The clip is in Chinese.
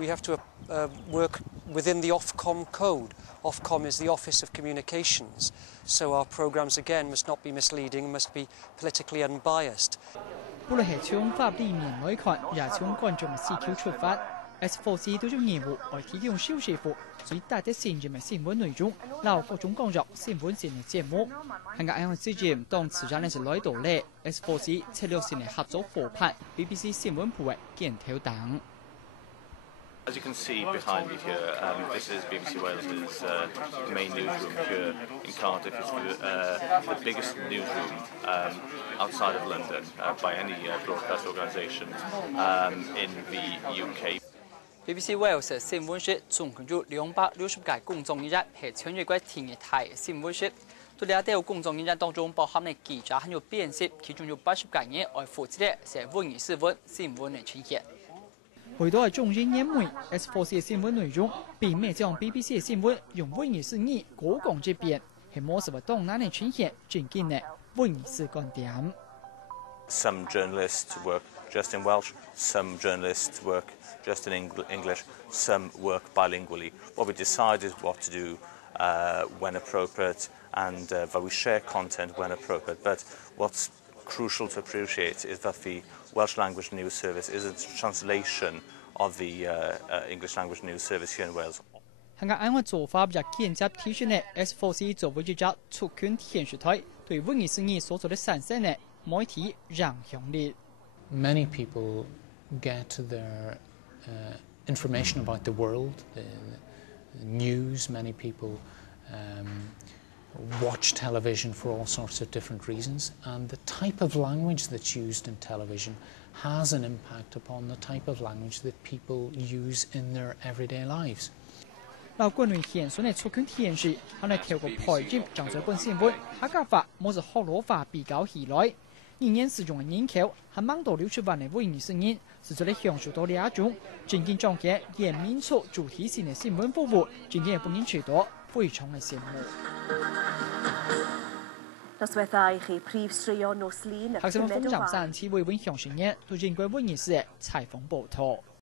we have to work within the Ofcom code. Ofcom is the Office of Communications, so our programmes again must not be misleading, must be politically unbiased. 無論係從法理面來看，也從觀眾嘅視角出發 ，S4C 對咗業務來提供消息服最大的先進嘅新聞內容，撈各種工作新聞線嘅節目。香港電視節目當時間係來到咧 ，S4C 策略線嘅合作夥伴 BBC 新聞部嘅鏡頭等。As you can see behind me here, this is BBC Wales's main newsroom here in Cardiff. It's the biggest newsroom outside of London by any broadcast organisation in the UK. BBC Wales 新聞室總共有260個公眾人物，係全日嘅電視台新聞室。對呢啲公眾人物當中，包含嘅記者還有編輯，其中有80個人來負責嘅係24新聞嘅呈現。回到係中英英媒 S4C 嘅新聞內容，並未將 BBC 嘅新聞用24語過講這邊，係模式為東南嘅呈現正經嘅24觀點。Some journalists work just in Welsh, some journalists work just in English, some work bilingually. What we decide is what to do when appropriate, and that we share content when appropriate. But what's crucial to appreciate is that the Welsh language news service is a translation of the English language news service here in Wales. 香港按嘅做法也間接體現了 S4C 作為一隻促權電視台對24語所做的產生嘅媒體影響力。Many people get their information about the world, the news. Many people watch television for all sorts of different reasons, and the type of language that's used in television has an impact upon the type of language that people use in their everyday lives. 老國內現存嘅促權電視，係嚟透過配音將這本新聞客家話或者河洛話比較起來。一年使用嘅人口係蠻多60萬嘅24人，是做嚟享受到兩種正經狀態嚴民族主題性嘅新聞服務，正經係不能取得非常嘅羨慕。Nosweddau chi prif straeon nos Lyn. 客新聞風站3次為本向新年對正規24嘅採訪報道。